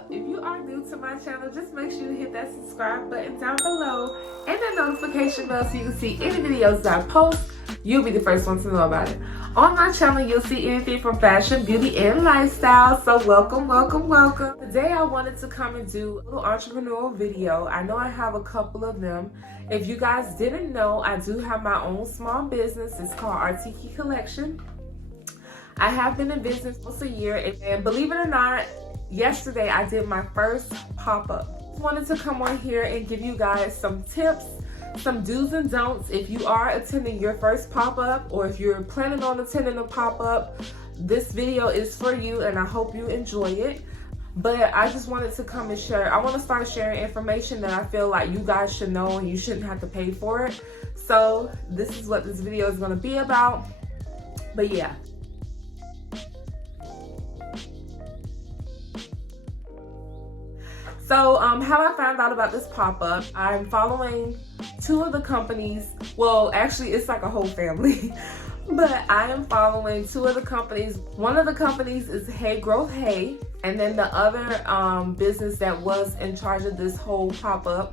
up? If you are new to my channel, just make sure you hit that subscribe button down below and that notification bell so you can see any videos that I post. You'll be the first one to know about it. On my channel, you'll see anything from fashion, beauty, and lifestyle. So welcome, welcome, welcome. Today I wanted to come and do a little entrepreneurial video. I know I have a couple of them. If you guys didn't know, I do have my own small business. It's called Artiki Collection. I have been in business for almost a year, and believe it or not, yesterday I did my first pop-up. Wanted to come on here and give you guys some tips, some do's and don'ts if you are attending your first pop-up, or if you're planning on attending a pop-up. This video is for you and I hope you enjoy it. But I just wanted to come and share. I want to start sharing information that I feel like you guys should know and you shouldn't have to pay for it. So this is what this video is going to be about. But yeah. So how I found out about this pop-up, I'm following two of the companies. Well, actually it's like a whole family. But I am following two of the companies. One of the companies is Hey Growth Hey, and then the other business that was in charge of this whole pop-up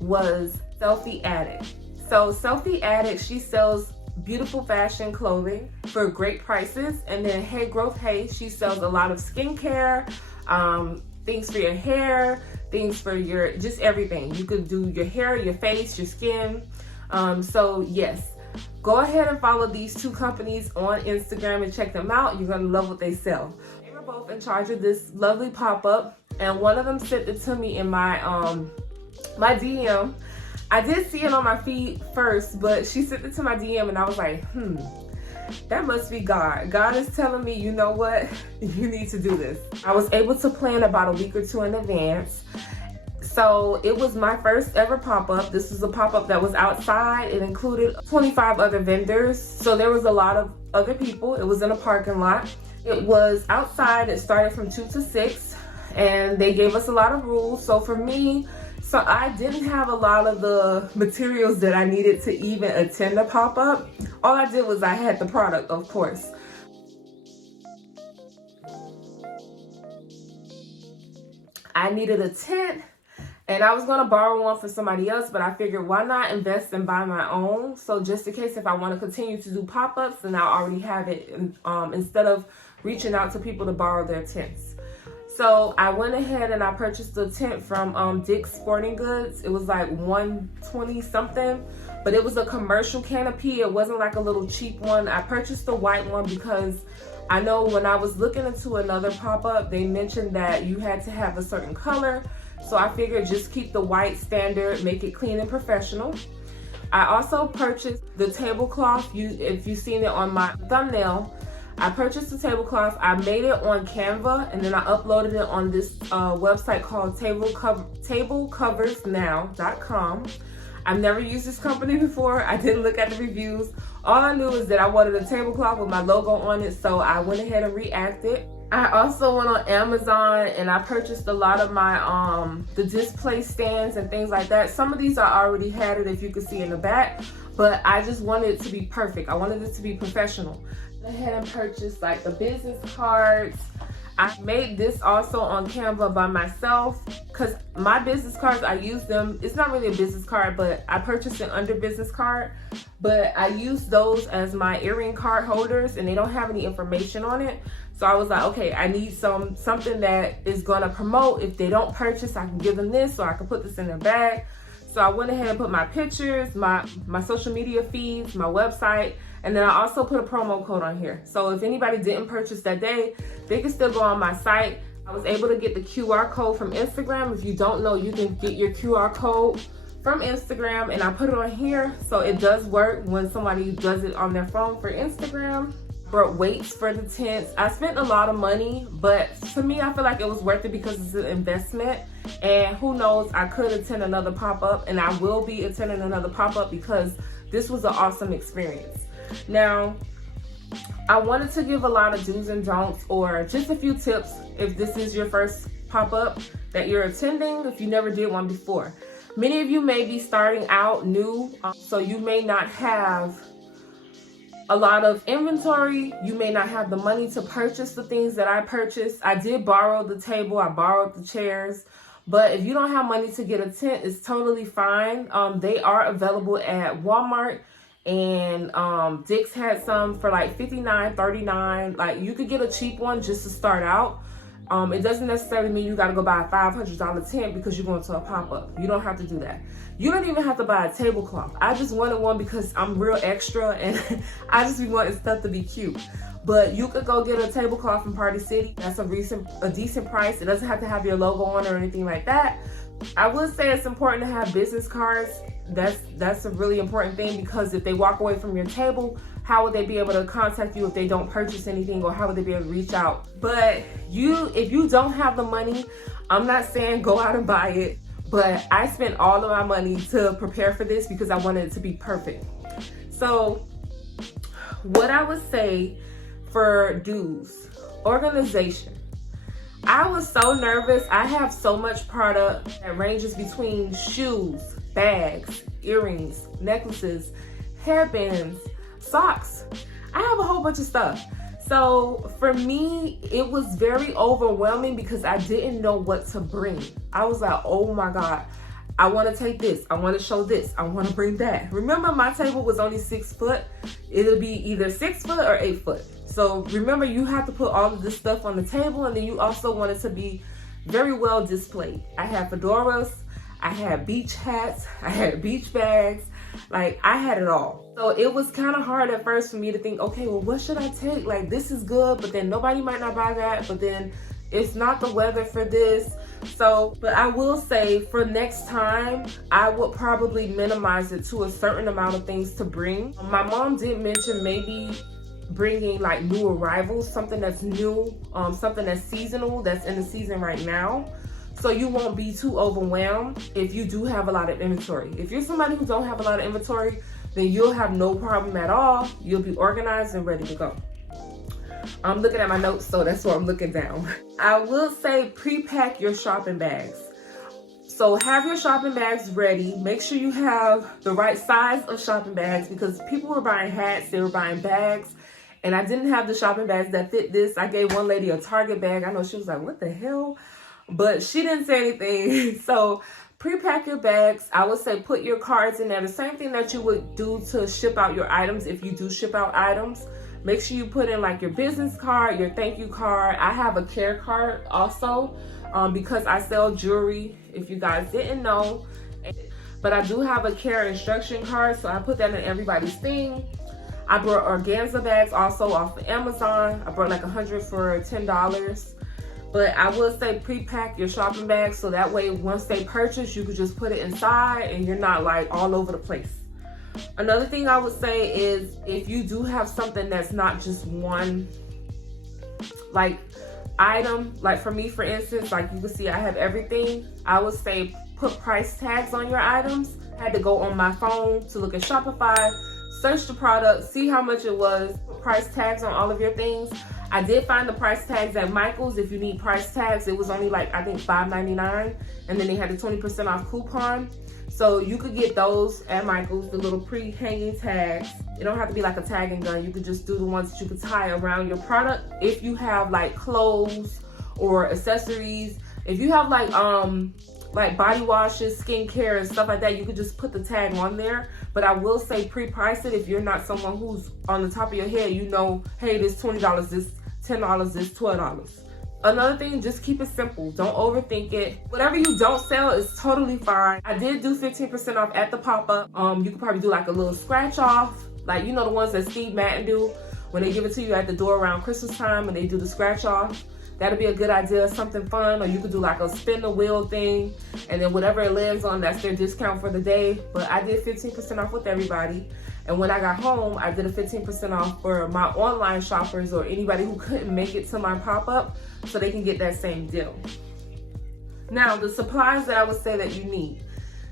was Selfie Addict. So Selfie Addict, she sells beautiful fashion clothing for great prices. And then Hey Growth Hey, she sells a lot of skincare, things for your hair, things for your, just everything. You could do your hair, your face, your skin. So yes, go ahead and follow these two companies on Instagram and check them out. You're gonna love what they sell. They were both in charge of this lovely pop-up, and one of them sent it to me in my my DM. I did see it on my feed first, but she sent it to my DM and I was like, that must be God. God is telling me, you know what? You need to do this. I was able to plan about a week or two in advance. So it was my first ever pop-up. This was a pop-up that was outside. It included 25 other vendors. So there was a lot of other people. It was in a parking lot. It was outside. It started from 2 to 6. And they gave us a lot of rules. So for me, so I didn't have a lot of the materials that I needed to even attend a pop-up. All I did was I had the product, of course. I needed a tent, and I was gonna borrow one for somebody else, but I figured why not invest and buy my own? So just in case if I want to continue to do pop-ups, then I already have it, instead of reaching out to people to borrow their tents. So I went ahead and I purchased a tent from Dick's Sporting Goods. It was like $120 something, but it was a commercial canopy. It wasn't like a little cheap one. I purchased the white one because I know when I was looking into another pop-up, they mentioned that you had to have a certain color. So I figured just keep the white standard, make it clean and professional. I also purchased the tablecloth. If you've seen it on my thumbnail, I purchased the tablecloth. I made it on Canva, and then I uploaded it on this website called tablecoversnow.com. I've never used this company before. I didn't look at the reviews. All I knew is that I wanted a tablecloth with my logo on it, so I went ahead and reacted. I also went on Amazon and I purchased a lot of my the display stands and things like that. Some of these I already had it, if you could see in the back, but I just wanted it to be perfect. I wanted it to be professional. I went ahead and purchased like the business cards. I made this also on Canva by myself because my business cards, I use them. It's not really a business card, but I purchased an under business card, but I use those as my earring card holders and they don't have any information on it. So I was like, okay, I need something that is gonna promote. If they don't purchase, I can give them this, so I can put this in their bag. So I went ahead and put my pictures, my social media feeds, my website, and then I also put a promo code on here. So if anybody didn't purchase that day, they can still go on my site. I was able to get the QR code from Instagram. If you don't know, you can get your QR code from Instagram, and I put it on here. So it does work when somebody does it on their phone for Instagram. Brought weights for the tents. I spent a lot of money, but to me, I feel like it was worth it because it's an investment. And who knows, I could attend another pop-up, and I will be attending another pop-up because this was an awesome experience. Now, I wanted to give a lot of do's and don'ts, or just a few tips if this is your first pop-up that you're attending, if you never did one before. Many of you may be starting out new, so you may not have a lot of inventory. You may not have the money to purchase the things that I purchased. I did borrow the table, I borrowed the chairs, but if you don't have money to get a tent, it's totally fine. They are available at Walmart, and Dick's had some for like $59, $39. Like, you could get a cheap one just to start out. It doesn't necessarily mean you got to go buy a $500 tent because you're going to a pop-up. You don't have to do that. You don't even have to buy a tablecloth. I just wanted one because I'm real extra and I just be wanting stuff to be cute. But you could go get a tablecloth from Party City. That's a decent price. It doesn't have to have your logo on it or anything like that. I would say it's important to have business cards. That's a really important thing, because if they walk away from your table, how would they be able to contact you if they don't purchase anything, or how would they be able to reach out? But if you don't have the money, I'm not saying go out and buy it, but I spent all of my money to prepare for this because I wanted it to be perfect. So what I would say for dues, organization. I was so nervous. I have so much product that ranges between shoes, bags, earrings, necklaces, headbands, socks. I have a whole bunch of stuff. So for me, it was very overwhelming because I didn't know what to bring. I was like, oh my God, I want to take this. I want to show this. I want to bring that. Remember, my table was only 6 foot. It'll be either 6 foot or 8 foot. So remember, you have to put all of this stuff on the table, and then you also want it to be very well displayed. I had fedoras, I had beach hats, I had beach bags, like I had it all. So it was kind of hard at first for me to think, okay, well, what should I take? Like, this is good, but then nobody might not buy that, but then it's not the weather for this. So, but I will say for next time, I would probably minimize it to a certain amount of things to bring. My mom did mention maybe bringing like new arrivals, something that's new, something that's seasonal, that's in the season right now. So you won't be too overwhelmed if you do have a lot of inventory. If you're somebody who don't have a lot of inventory, then you'll have no problem at all. You'll be organized and ready to go. I'm looking at my notes, so that's why I'm looking down. I will say pre-pack your shopping bags. So have your shopping bags ready. Make sure you have the right size of shopping bags, because people were buying hats, they were buying bags, and I didn't have the shopping bags that fit this. I gave one lady a Target bag. I know she was like, what the hell? But she didn't say anything. So pre-pack your bags. I would say put your cards in there. The same thing that you would do to ship out your items if you do ship out items. Make sure you put in like your business card, your thank you card. I have a care card also because I sell jewelry, if you guys didn't know. But I do have a care instruction card, so I put that in everybody's thing. I brought organza bags also off of Amazon. I brought like 100 for $10. But I will say pre-pack your shopping bags, so that way once they purchase, you could just put it inside and you're not like all over the place. Another thing I would say is if you do have something that's not just one like item, like for me, for instance, like you can see I have everything. I would say put price tags on your items. I had to go on my phone to look at Shopify, search the product, see how much it was, put price tags on all of your things. I did find the price tags at Michael's. If you need price tags, it was only like, I think $5.99, and then they had the 20% off coupon. So you could get those at Michael's, the little pre-hanging tags. It don't have to be like a tagging gun. You could just do the ones that you could tie around your product. If you have like clothes or accessories, if you have like body washes, skincare and stuff like that, you could just put the tag on there. But I will say pre-price it if you're not someone who's on the top of your head, you know, hey, this $20, this $10, this $12. Another thing, just keep it simple. Don't overthink it. Whatever you don't sell is totally fine. I did do 15% off at the pop-up. You could probably do like a little scratch off, like, you know, the ones that Steve Madden do when they give it to you at the door around Christmas time and they do the scratch off. That'd be a good idea, something fun. Or you could do like a spin the wheel thing, and then whatever it lands on, that's their discount for the day. But I did 15% off with everybody. And when I got home, I did a 15% off for my online shoppers or anybody who couldn't make it to my pop-up, so they can get that same deal. Now, the supplies that I would say that you need.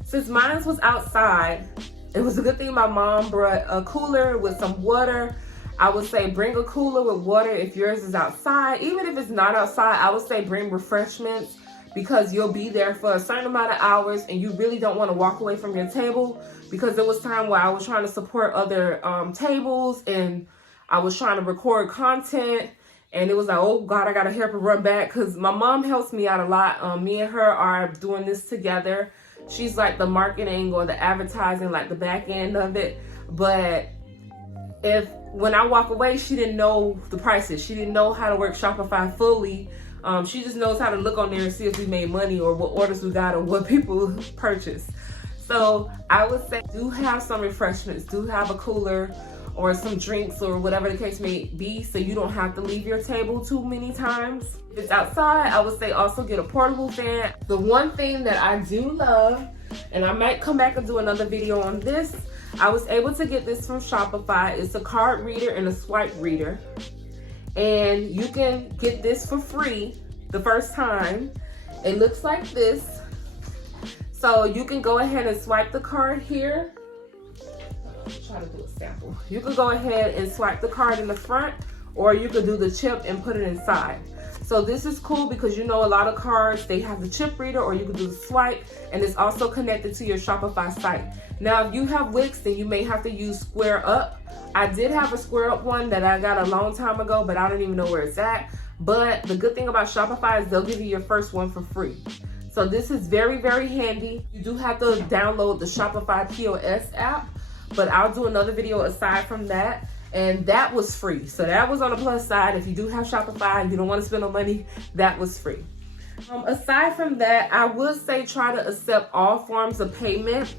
Since mine was outside, it was a good thing my mom brought a cooler with some water. I would say bring a cooler with water if yours is outside. Even if it's not outside, I would say bring refreshments. because you'll be there for a certain amount of hours and you really don't want to walk away from your table. Because there was time where I was trying to support other tables and I was trying to record content, and it was like, oh God, I gotta help her run back, because my mom helps me out a lot. Me and her are doing this together. She's like the marketing or the advertising, like the back end of it. But when I walk away, she didn't know the prices. She didn't know how to work Shopify fully. She just knows how to look on there and see if we made money or what orders we got or what people purchased. So I would say do have some refreshments, do have a cooler or some drinks or whatever the case may be, so you don't have to leave your table too many times. If it's outside, I would say also get a portable fan. The one thing that I do love, and I might come back and do another video on this, I was able to get this from Shopify. It's a card reader and a swipe reader. And you can get this for free the first time. It looks like this. So you can go ahead and swipe the card here. Try to do a sample. You can go ahead and swipe the card in the front, or you could do the chip and put it inside. So this is cool because you know a lot of cards, they have the chip reader, or you can do the swipe, and it's also connected to your Shopify site. Now, if you have Wix, then you may have to use Square Up. I did have a Square Up one that I got a long time ago, but I don't even know where it's at. But the good thing about Shopify is they'll give you your first one for free. So this is very, very handy. You do have to download the Shopify POS app, but I'll do another video aside from that. And that was free. So that was on the plus side. If you do have Shopify and you don't want to spend no money, that was free. Aside from that, I would say try to accept all forms of payment.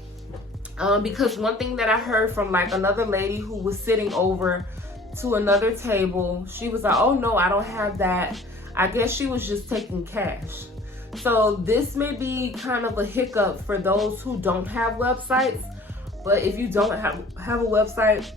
Because one thing that I heard from like another lady who was sitting over to another table, she was like, oh no, I don't have that. I guess she was just taking cash. So this may be kind of a hiccup for those who don't have websites. But if you don't have a website,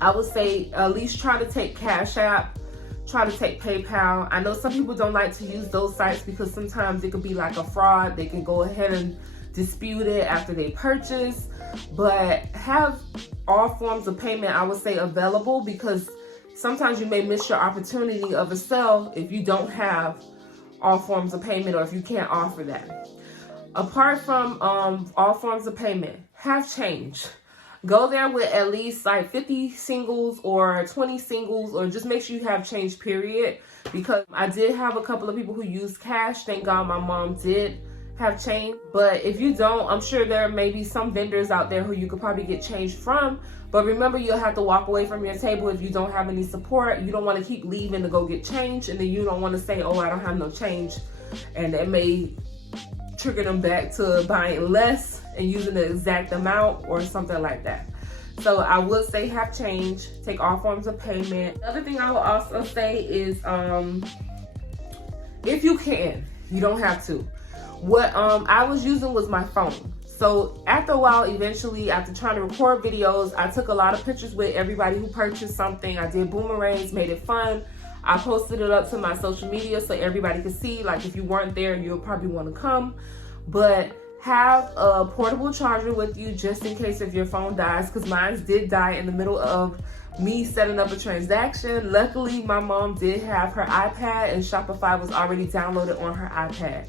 I would say at least try to take Cash App, try to take PayPal. I know some people don't like to use those sites because sometimes it could be like a fraud. They can go ahead and dispute it after they purchase. But have all forms of payment, I would say, available, because sometimes you may miss your opportunity of a sale if you don't have all forms of payment or if you can't offer that. Apart from all forms of payment, have change. Go there with at least like 50 singles or 20 singles, or just make sure you have change, period. Because I did have a couple of people who used cash. Thank God my mom did have change. But if you don't, I'm sure there may be some vendors out there who you could probably get change from. But remember, you'll have to walk away from your table if you don't have any support. You don't want to keep leaving to go get change, and then you don't want to say, oh, I don't have no change. And it may trigger them back to buying less and using the exact amount or something like that. So I would say have change, take all forms of payment. Another thing I will also say is if you can, you don't have to. What I was using was my phone. So after a while, eventually, after trying to record videos, I took a lot of pictures with everybody who purchased something. I did boomerangs, made it fun. I posted it up to my social media so everybody could see. Like if you weren't there, you'll probably want to come. But have a portable charger with you just in case if your phone dies, because mine did die in the middle of me setting up a transaction. Luckily, my mom did have her iPad and Shopify was already downloaded on her iPad.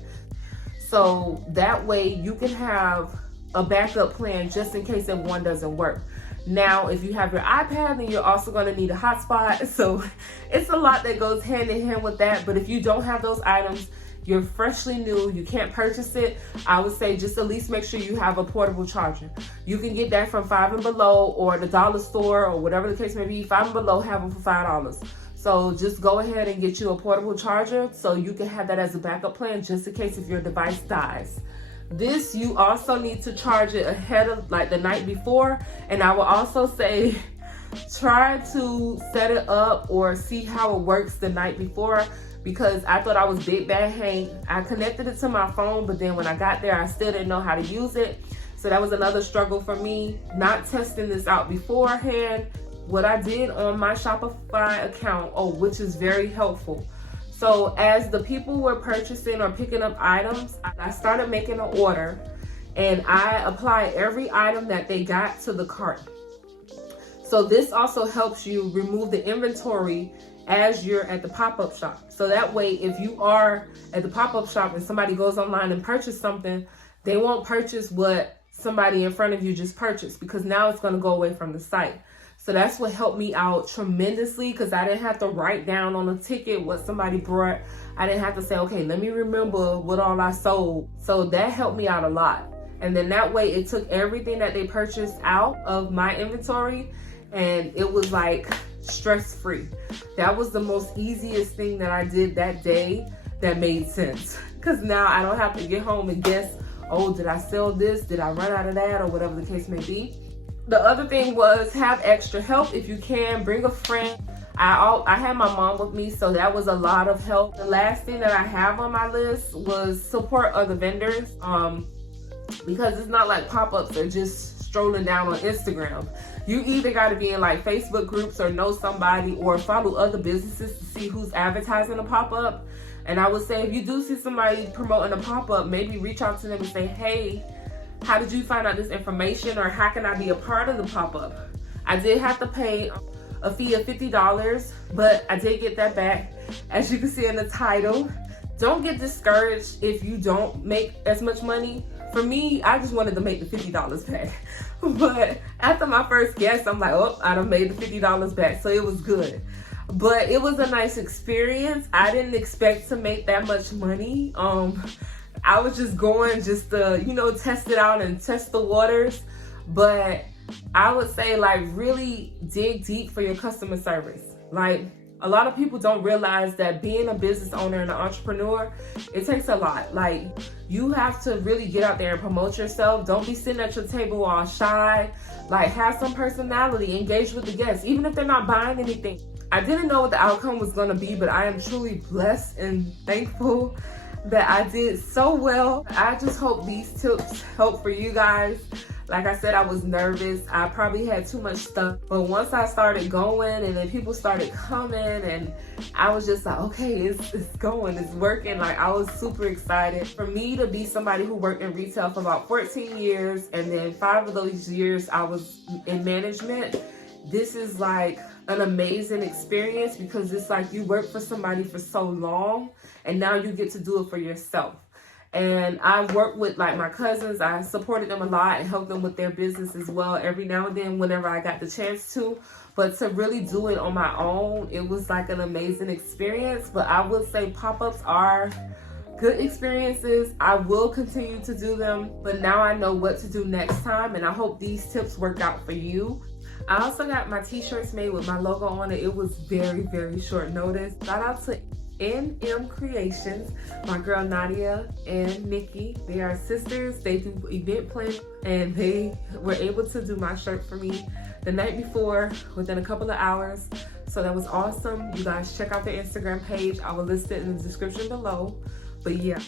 So that way you can have a backup plan just in case if one doesn't work. Now, if you have your iPad, then you're also going to need a hotspot. So it's a lot that goes hand in hand with that. But if you don't have those items, you're freshly new, you can't purchase it, I would say just at least make sure you have a portable charger. You can get that from Five and Below or the dollar store or whatever the case may be. Five and Below have them for $5. So just go ahead and get you a portable charger so you can have that as a backup plan just in case if your device dies. This, you also need to charge it ahead of like the night before. And I will also say try to set it up or see how it works the night before, because I thought I was big bad Hank. I connected it to my phone, but then when I got there, I still didn't know how to use it. So that was another struggle for me, not testing this out beforehand. What I did on my Shopify account, which is very helpful. So as the people were purchasing or picking up items, I started making an order and I applied every item that they got to the cart. So this also helps you remove the inventory as you're at the pop-up shop. So that way, if you are at the pop-up shop and somebody goes online and purchase something, they won't purchase what somebody in front of you just purchased, because now it's going to go away from the site. So that's what helped me out tremendously, because I didn't have to write down on a ticket what somebody brought. I didn't have to say, okay, let me remember what all I sold. So that helped me out a lot. And then that way it took everything that they purchased out of my inventory, and it was like stress-free. That was the most easiest thing that I did that day that made sense, because now I don't have to get home and guess, oh, did I sell this? Did I run out of that? Or whatever the case may be. The other thing was have extra help if you can. Bring a friend. I had my mom with me, so that was a lot of help. The last thing that I have on my list was support other vendors, because it's not like pop-ups are just strolling down on Instagram. You either got to be in like Facebook groups or know somebody or follow other businesses to see who's advertising a pop-up. And I would say if you do see somebody promoting a pop-up, maybe reach out to them and say, hey, how did you find out this information, or how can I be a part of the pop-up? I did have to pay a fee of $50, but I did get that back. As you can see in the title, don't get discouraged if you don't make as much money. For me, I just wanted to make the $50 back. But after my first guess, I'm like, oh, I done made the $50 back. So it was good. But it was a nice experience. I didn't expect to make that much money. I was just going just to, you know, test it out and test the waters. But I would say, like, really dig deep for your customer service. Like, a lot of people don't realize that being a business owner and an entrepreneur, it takes a lot. Like, you have to really get out there and promote yourself. Don't be sitting at your table all shy. Like, have some personality, engage with the guests, even if they're not buying anything. I didn't know what the outcome was going to be, but I am truly blessed and thankful that I did so well. I just hope these tips help for you guys. Like I said, I was nervous. I probably had too much stuff. But once I started going and then people started coming, and I was just like, okay, it's going, it's working. Like, I was super excited. For me to be somebody who worked in retail for about 14 years, and then 5 of those years I was in management, this is like an amazing experience, because it's like you work for somebody for so long and now you get to do it for yourself. And I've worked with like my cousins. I supported them a lot and helped them with their business as well every now and then whenever I got the chance to. But to really do it on my own, it was like an amazing experience. But I would say pop-ups are good experiences. I will continue to do them, but now I know what to do next time, and I hope these tips work out for you. I also got my t-shirts made with my logo on it. It was very, very short notice. Shout out to NM Creations, my girl Nadia and Nikki. They are sisters. They do event planning, and they were able to do my shirt for me the night before within a couple of hours. So that was awesome. You guys check out their Instagram page. I will list it in the description below. But yeah,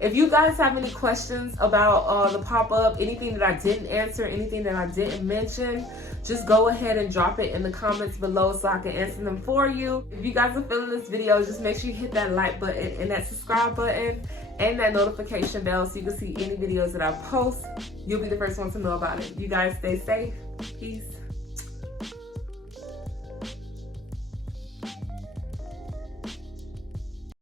if you guys have any questions about the pop-up, anything that I didn't answer, anything that I didn't mention, just go ahead and drop it in the comments below so I can answer them for you. If you guys are feeling this video, just make sure you hit that like button and that subscribe button and that notification bell so you can see any videos that I post. You'll be the first one to know about it. You guys stay safe. Peace.